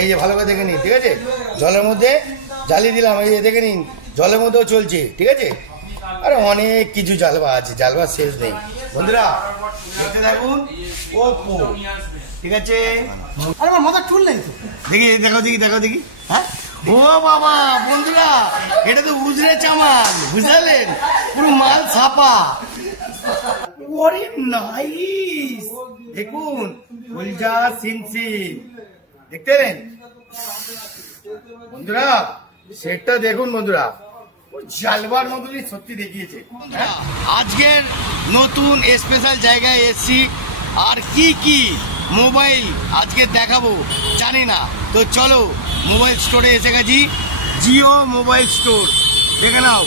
এই যে ভালো করে দেখে নিন, ঠিক আছে? জলের মধ্যে জ্বালিয়ে দিলাম, এই যে দেখে নিন জলের মধ্যেও চলছে, ঠিক আছে? আরে অনেক কিছু জালবা আছে, জালবার শেষ নেই বন্ধুরা। দেখতে থাকুন ওপো, ঠিক আছে? আরে আমার মাথা চুল নেই তো, দেখি দেখো দেখি। হ্যাঁ ও বাবা বন্ধুরা, এটা তো উজরে চামাল, বুঝলেন? পুরো মাল ছাপা। ওরে নাইস, দেখুন গুলজা সিনসিন, দেখতে পেলেন বন্ধুরা? সেটটা দেখুন বন্ধুরা, জালবার মতনই সত্যি দেখিয়েছে। আজকের নতুন স্পেশাল জায়গায় এসছি, আর কি মোবাইল আজকে দেখাবো জানি না, তো চলো মোবাইল স্টোরে এসে গেছি। জিও মোবাইল স্টোর, দেখে নাও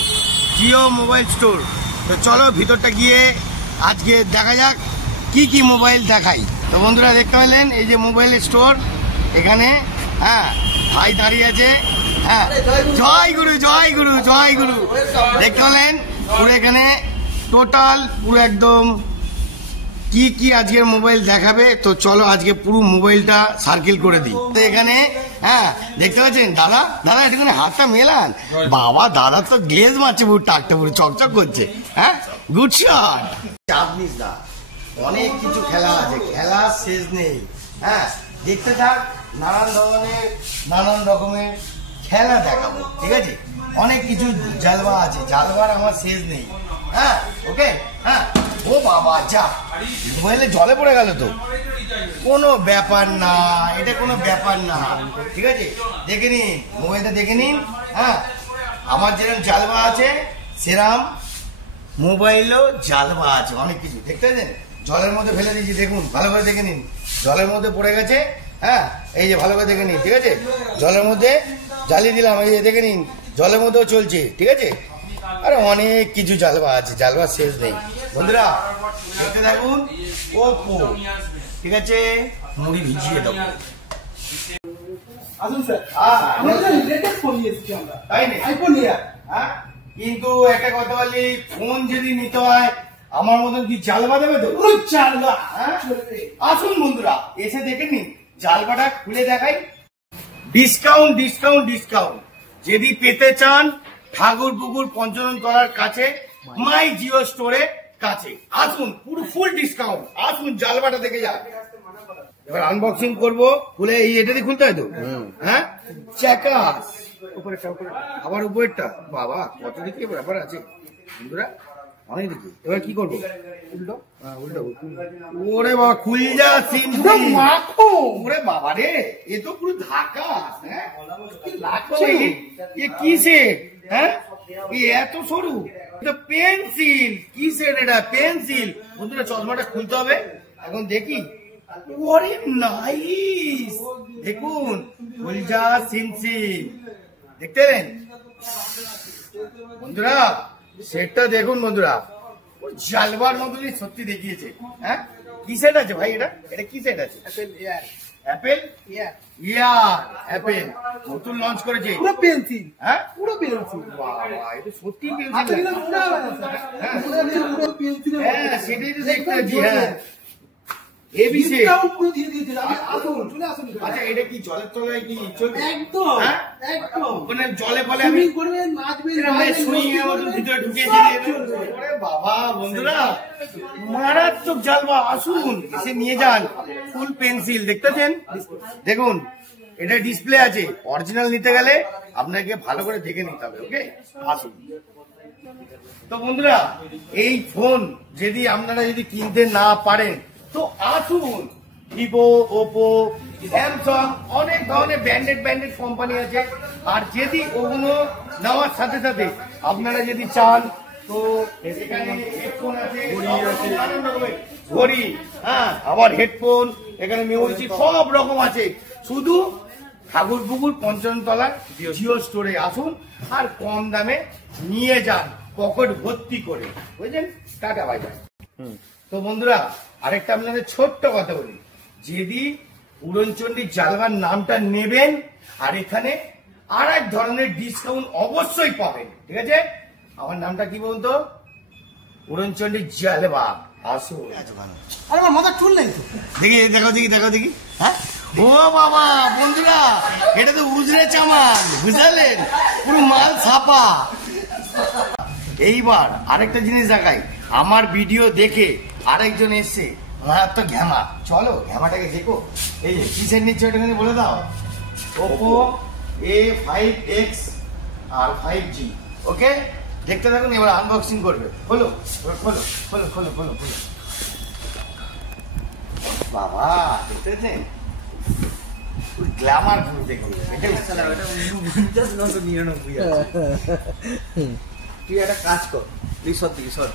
জিও মোবাইল স্টোর। তো চলো ভিতরটা গিয়ে আজকে দেখা যাক কি মোবাইল দেখাই। তো বন্ধুরা দেখতে পেলেন এই যে মোবাইল স্টোর, এখানে হ্যাঁ ভাই দাঁড়িয়ে আছে। হ্যাঁ জয় গুরু দেখতে পেলেন পুরো এখানে টোটাল পুরো একদম কি আজকের মোবাইল দেখাবে। তো চলো আজকে পুরো মোবাইলটা সার্কেল করে দিই। তো এখানে হ্যাঁ দেখতে পাচ্ছেন দাদা এখানে হাতটা মেলান, বাবা দাদা তো গ্লেজ মারছে, পুরো টাকটা পুরো চকচক করছে। হ্যাঁ গুড শট। চাপ নিস না, অনেক কিছু খেলা আছে, খেলা শেষ নেই। হ্যাঁ দেখতে থাক, নানান রকমের খেলা দেখাবো, ঠিক আছে? অনেক কিছু জালবা আছে, জালবার আমার শেষ নেই। হ্যাঁ ওকে। হ্যাঁ ও বাবা যা মোবাইলে জলে পড়ে গেল, তো কোনো ব্যাপার না, এটা কোনো ব্যাপার না, ঠিক আছে? দেখে নিন মোবাইলটা, দেখে নিন। হ্যাঁ আমার যেরকম জালবা আছে সেরকম মোবাইলও জালবা আছে, অনেক কিছু দেখতে পাচ্ছেন। জলের মধ্যে ফেলে দিয়েছি, দেখুন ভালো করে দেখে নিন, জলের মধ্যে পড়ে গেছে। হ্যাঁ এই যে ভালো করে দেখে নিন, ঠিক আছে? জলের মধ্যে জ্বালিয়ে দিলাম, এই যে দেখে নিন জলের মধ্যেও চলছে, ঠিক আছে? আরে অনেক কিছু জালবা আছে, জালবার শেষ নেই বন্ধুরা। দেখতে থাকুন ওপো, ঠিক আছে? মুড়ি ভিজিয়ে দেবো। আসুন স্যার, লেটেস্ট ফোন নিয়েছি আমরা, তাই না? আইফোন নিয়ে। হ্যাঁ কিন্তু একটা কথা বলি, ফোন যদি নিতে হয় আমার মতন কি জালবা দেবে তো? পুরো জালবা। আসুন বন্ধুরা এসে দেখে নিন, জালবাটা খুলে দেখাই। ডিসকাউন্ট যদি পেতে চান ঠাকুরপুকুর পঞ্চরণ তলার কাছে মাই জিও স্টোরে কাছে আসুন, পুরো ফুল ডিসকাউন্ট। আসুন জালবাটা দেখে যান। এবার আনবক্সিং করবো, খুলে এই এটা দিয়ে খুলতে হয় তো। হ্যাঁ চ্যাকাস আবার উপরেরটা, বাবা কত দিকে ব্যাপার আছে বন্ধুরা, অনেক দিকে। এবার কি করবো? উল্টো ওরে বাবা খুলজা সিন মাখো, ওরে বাবা রে এ তো পুরো ধাকা। হ্যাঁ লাগছে কি সেট? হ্যাঁ এত সরু, পেন্সিল কি সেট? এটা পেন্সিল বন্ধুরা, চশমাটা খুলতে হবে এখন, দেখি। ওরে নাইস, দেখুন খুলজা সিনসিন, দেখতে পেলেন বন্ধুরা? সেটটা দেখুন বন্ধুরা, জালবার মতনই সত্যি দেখিয়েছে। হ্যাঁ কি সেট আছে ভাই? এটা কি সেট আছে? অ্যাপেল অ্যাপেল নতুন লঞ্চ করেছে, পুরো পেন্সিল। হ্যাঁ পুরো পেন্সিল, বাবা এটা সত্যি পেন্সিল। হ্যাঁ সেটাই তো দেখতে পাচ্ছি। হ্যাঁ এবি সেট পুরো দিয়ে দিয়েছে। আসুন চলে আসুন। আচ্ছা এটা কি জলের তলায় কি চলবে? একদম একদম, মানে জলে ফলে আমি করবেন, নাচবেন, ভিতরে ঢুকিয়ে দিয়ে। ওরে বাবা বন্ধুরা মারাত্মক জালবা, আসুন এসে নিয়ে যান। ফুল পেন্সিল দেখতেছেন, দেখুন এটা ডিসপ্লে আছে। অরিজিনাল নিতে গেলে আপনাকে ভালো করে দেখে নিতে হবে, ওকে? আসুন। তো বন্ধুরা এই ফোন যদি আপনারা কিনতে না পারেন তো আসুন, ভিভো, ওপো, স্যামসাং, অনেক ধরনের ব্র্যান্ডেড কোম্পানি আছে। আর যদি ওগুলো নেওয়ার সাথে সাথে আপনারা যদি চান তো এখানে হেডফোন আছে, ঘড়ি, হ্যাঁ আবার হেডফোন, এখানে মেমোরি চিপ সব রকম আছে। শুধু ঠাকুরপুকুর পঞ্চরণ তলা জিও স্টোরে আসুন আর কম দামে নিয়ে যান, পকেট ভর্তি করে, বুঝলেন? Tata bye bye. তো বন্ধুরা আরেকটা আপনাদের ছোট্ট কথা বলি, যদি উড়নচণ্ডী জালবার নামটা নেবেন আর এখানে আর এক ধরনের ডিসকাউন্ট অবশ্যই পাবেন, ঠিক আছে? আমার নামটা কি বলুন তো? উড়নচণ্ডী জালবা। আসুন। আরে আমার মাথা চুল নেই তো, দেখি দেখো দেখি। হ্যাঁ ও বাবা বন্ধুরা, এটা তো উজরে চামান, বুঝলেন? পুরো মাল ছাপা। এইবার আরেকটা জিনিস দেখাই, আমার ভিডিও দেখে আরেকজন এসছে, ওনার তো ঘ্যামা। চলো ঘ্যামাটাকে দেখো। এই যে কি সেট নিচ্ছে ওটাখানে বলে দাও। ওপো A5X আর 5G। ওকে, দেখতে থাকুন, এবার আনবক্সিং করবে। খোলো খোলো খোলো খোলো খোলো খোলো। বাবা দেখতে পেয়েছেন, গ্ল্যামার ফুল দেখুন। তুই একটা কাজ কর, তুই সত্যি সর।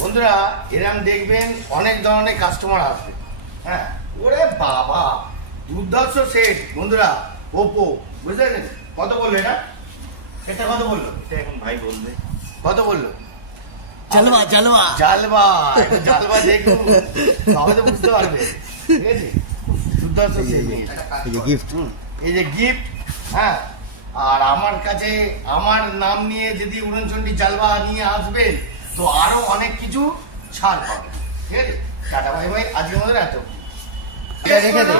বন্ধুরা এরকম দেখবেন অনেক ধরনের কাস্টমার আসবে। হ্যাঁ, ওরে বাবা দুর্ধর্ষ সেট বন্ধুরা, ওপো, বুঝলেন? কত বললো এটা? এটা কত বললো? এটা এখন ভাই বলবে। কত বললো? জালবা জালবা জালবা, একটু জালবা দেখুন, সবাই তো বুঝতে পারবে। ঠিক আছে, দুর্ধর্ষ সেট। এই যে গিফট, এই যে গিফট। হ্যাঁ, আর আমার কাছে আমার নাম নিয়ে যদি উড়নচণ্ডী জালবা নিয়ে আসবেন তো আরো অনেক কিছু ছাড় পাবেন। ঠিক আছে, টাটা বাই বাই, আজকের মতো এত। রেখে দে।